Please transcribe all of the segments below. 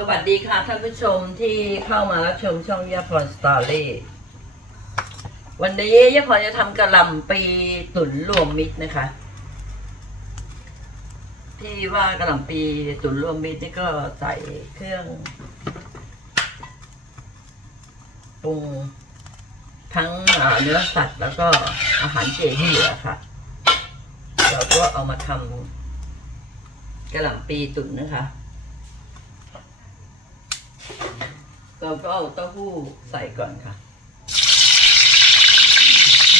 สวัสดีค่ะท่านผู้ชมที่เข้ามารับชมช่องยาพรสตอรี่วันนี้ยาพรจะทำกระหล่ำปีตุ๋นรวมมิตรนะคะ ที่ว่ากระหล่ำปีตุ๋นรวมมิตรนี่ก็ใส่เครื่องปรุงทั้งเนื้อสัตว์แล้วก็อาหารเจที่เหลือค่ะ เราก็เอามาทำกระหล่ำปีตุ๋นนะคะ เราก็เอาเต้าหู้ใส่ก่อนค่ะ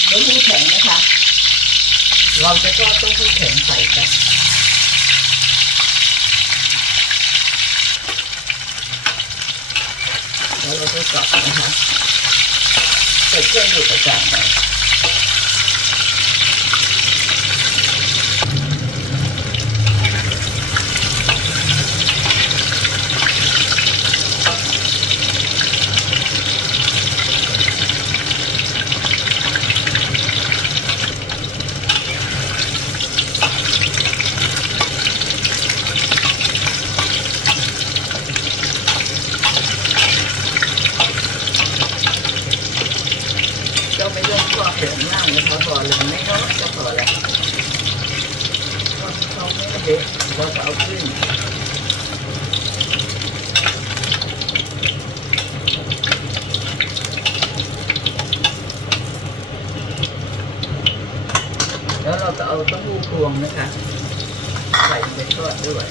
เต้าหู้แข็งนะคะ เราจะก็เต้าหู้แข็งใส่กันแล้วเราก็กลับนะคะใส่เครื่องดูดอากาศหน่อยก็ไม่ต้องทอดเหลืองมากนะคะพอเหลืองไม่น้อยก็พอแล้วเขาเขาไม่เด็ดเราจะเอาขึ้น แล้วเราจะเอาเต้าหู้พ วงนะคะ ใส่ไปทอดด้วย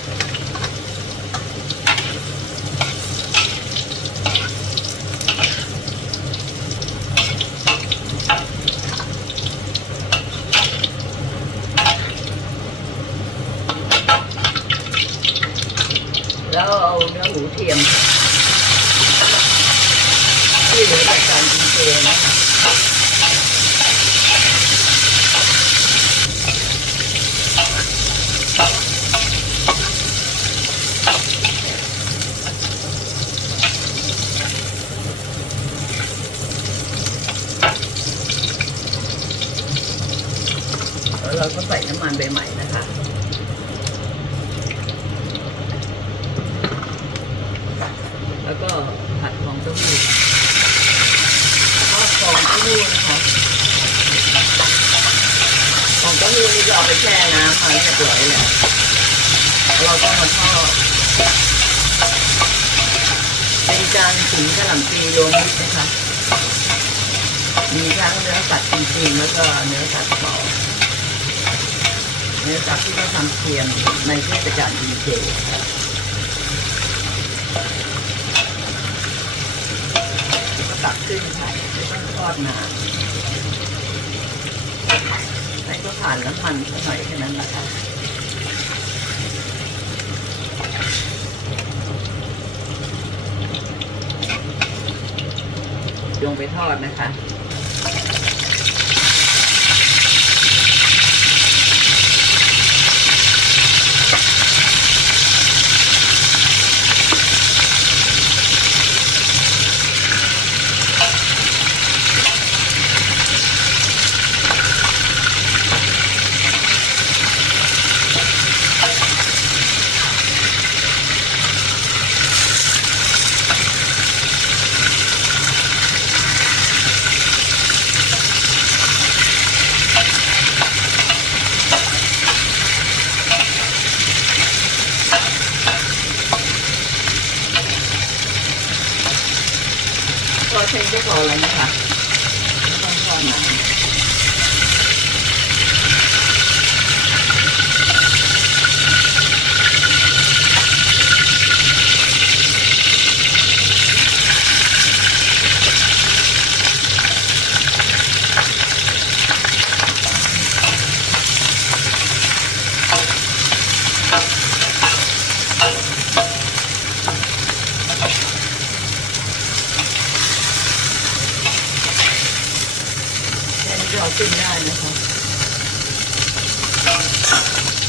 แล้วเอาเนื้อหมูเทียม ที่เหลือจากการกินเจนะคะแล้วเราก็ใส่น้ำมันใบใหม่นะคะ แล้วก็ผัดฟองเต้าหู้ทอดฟองเต้าหู้นะคะฟองเต้าหู้นี่ ก็เอาไปแช่น้ำมาเรียบร้อยแล้วเราต้องมาทอดเป็นการถึงกระหล่ำปีรวมมิตรนะคะ มีทั้งเนื้อสัตว์จริงๆแล้วก็เนื้อสัตว์เผาเนื้อสัตว์ที่เขาทำเทียมในเทศกาลกินเจก็ตักขึ้นไข่ไม่ต้องทอดนานให้ก็ ผ่านน้ำมันหน่อยแค่นั้นนะค่ะลงไปทอดนะคะ ทอดเส้นก็พอแล้วนะคะต้องทอดนานแค่นี้ก็เอาขึ้นได้นะคะ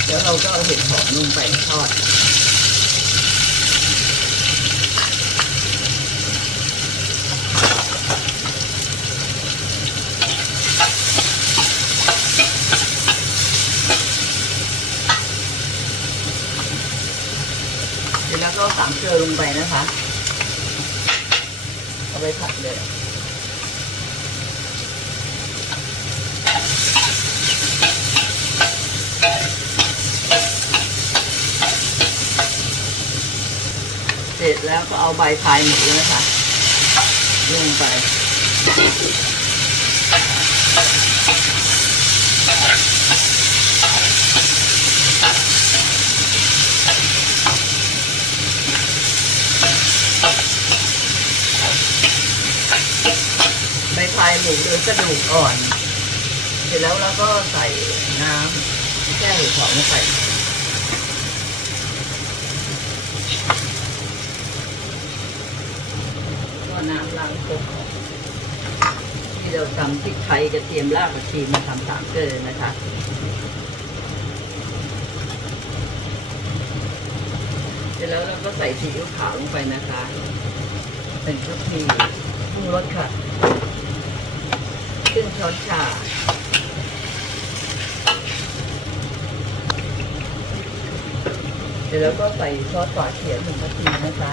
แล้วเราก็เอาเห็ดหอมลงไปท อดเสร็จแล้วก็สาามเกลือลงไปนะคะ เอาไปผัดเลย จแล้วก็เอาใบพายหมูนะคะลงไปใบพายหมูหรือกระดูกอ่อน เสร็จแล้วเราก็ใส่น้ำแช่หัวหอมลงไป น้ำล้างครกที่เราทำพริกไทยกระเทียมรากกระเทียมมาทำสามเกลือนะคะเสร็จแล้วเราก็ใส่ซีอิ๊วขาวลงไปนะคะเป็นกทิปรุงรสค่ะครึ่งช้อนชาเสร็จแล้วก็ใส่ซอสฝาเขียวหนึ่งนาทีนะคะ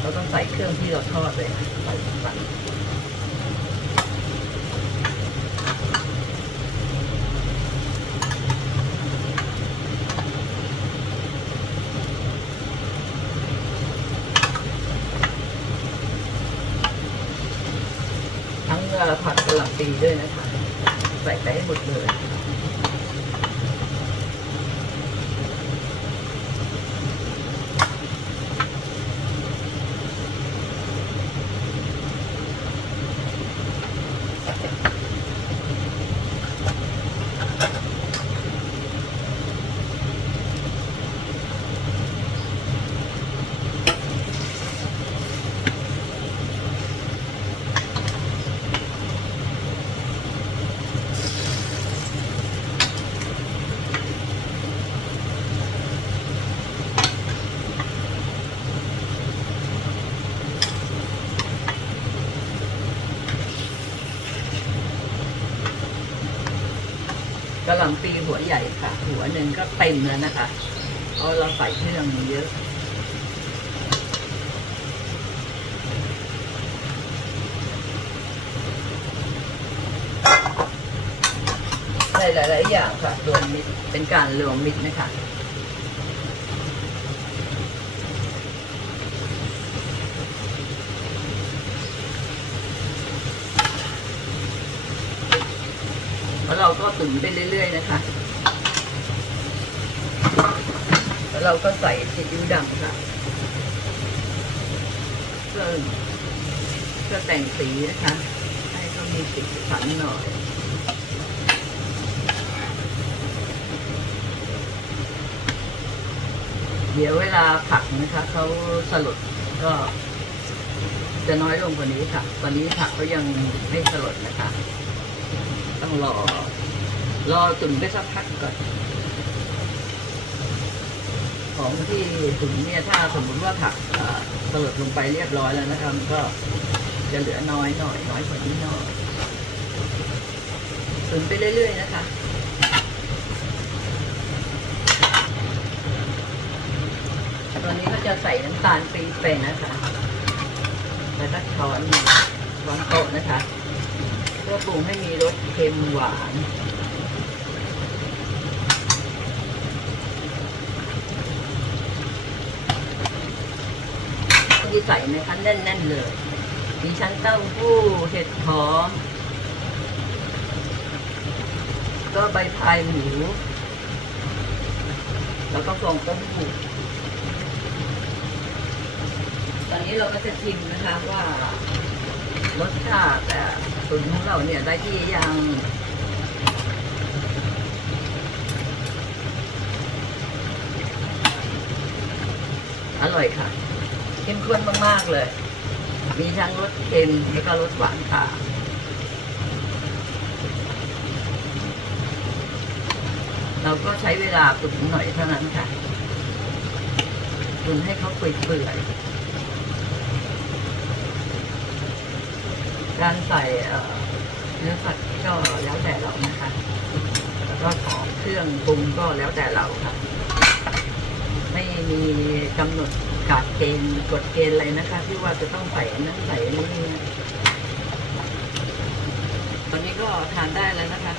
เราต้องใส่เค รื่องที่เราทอดเลยใส่ลงไปทั้งผักกะหล่ำปีด้วยนะคะ ใส่ไปให้หมดเลย กะหล่ำปีหัวใหญ่ค่ะ หัวหนึ่งก็เต็มแล้วนะคะเพราะเราใส่เครื่องเยอะใส่หลาย ๆ อย่างค่ะรวมมิตรเป็นการรวมมิตรนะคะ แล้วเราก็ ตุ๋นไปเรื่อย ๆ นะคะ แล้วเราก็ใส่ซีอิ๊วดำค่ะเพื่อเพื่อแต่งสีนะคะ ให้เขามีสีสันหน่อยเดี๋ยวเวลาผักนะคะเขาสลดก็จะน้อยลงกว่านี้ค่ะ ตอนนี้ผักเขายังไม่สลดนะคะ ต้องรอ รอตุ๋นไปสักพักก่อน ของที่ตุ๋นเนี่ยถ้าสมมติว่าผักเอ่อสลดลงไปเรียบร้อยแล้วนะคะมันก็จะเหลือน้อยหน่อยน้อยกว่านี้หน่อยตุ๋นไปเรื่อยๆนะคะตอนนี้ก็จะใส่น้ำตาลปี๊บไปนะคะแล้วก็ช้อนหนึ่งช้อนโต๊ะนะคะ เพื่อปรุงให้มีรสเค็มหวาน ที่ใส่นะคะแน่นๆเลยมีชั้นเต้าหู้เห็ดหอม ก็ใบพายหมู แล้วก็ฟองต้าหู้ตอนนี้เราก็จะชิมนะคะว่ารสชาติแต่ส่วนของเราเนี่ยได้ที่ยังอร่อยค่ะ เข้มข้นมากๆเลย มีทั้งรสเค็มแล้วก็รสหวานค่ะเราก็ใช้เวลาตุ๋นหน่อยเท่านั้นค่ะตุ๋นให้เขาเปื่อยๆการใส่เนื้อสัตว์ก็แล้วแต่เรานะคะ แล้วก็ของเครื่องปรุงก็แล้วแต่เราค่ะ ไม่มีกำหนด กาดเกณฑ์กฎเกณฑ์อะไรนะคะ ที่ว่าจะต้องใส่นั้นใส่อันนี้ตอนนี้ก็ทานได้แล้วนะคะ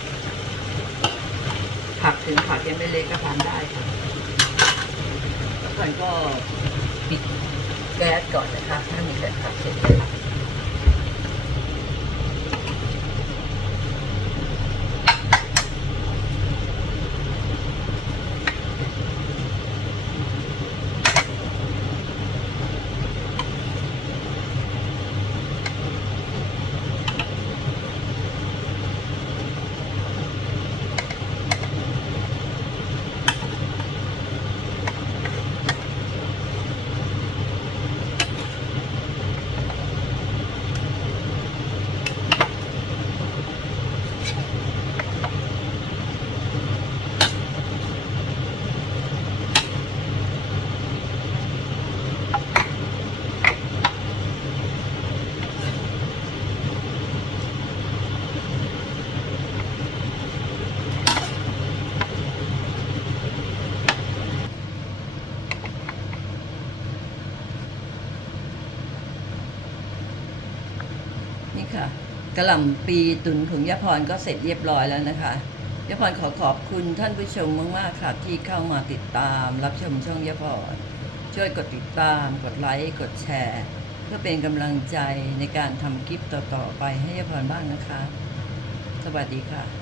ผักถึงผักยังไม่เล็กก็ทานได้ค่ะแล้วก่อนก็ปิดแก๊สก่อนนะคะถ้ามีแต่ผักเสร็จแล้ว ค่ะกระหล่ำปีตุนของยาพรก็เสร็จเรียบร้อยแล้วนะคะยาพรขอขอบคุณท่านผู้ชมมากๆค่ะที่เข้ามาติดตาม รับชมช่องยาพรช่วยกดติดตาม กดไลค์กดแชร์ เพื่อเป็นกำลังใจในการทำคลิปต่อๆไปให้ยาพรบ้างนะคะ สวัสดีค่ะ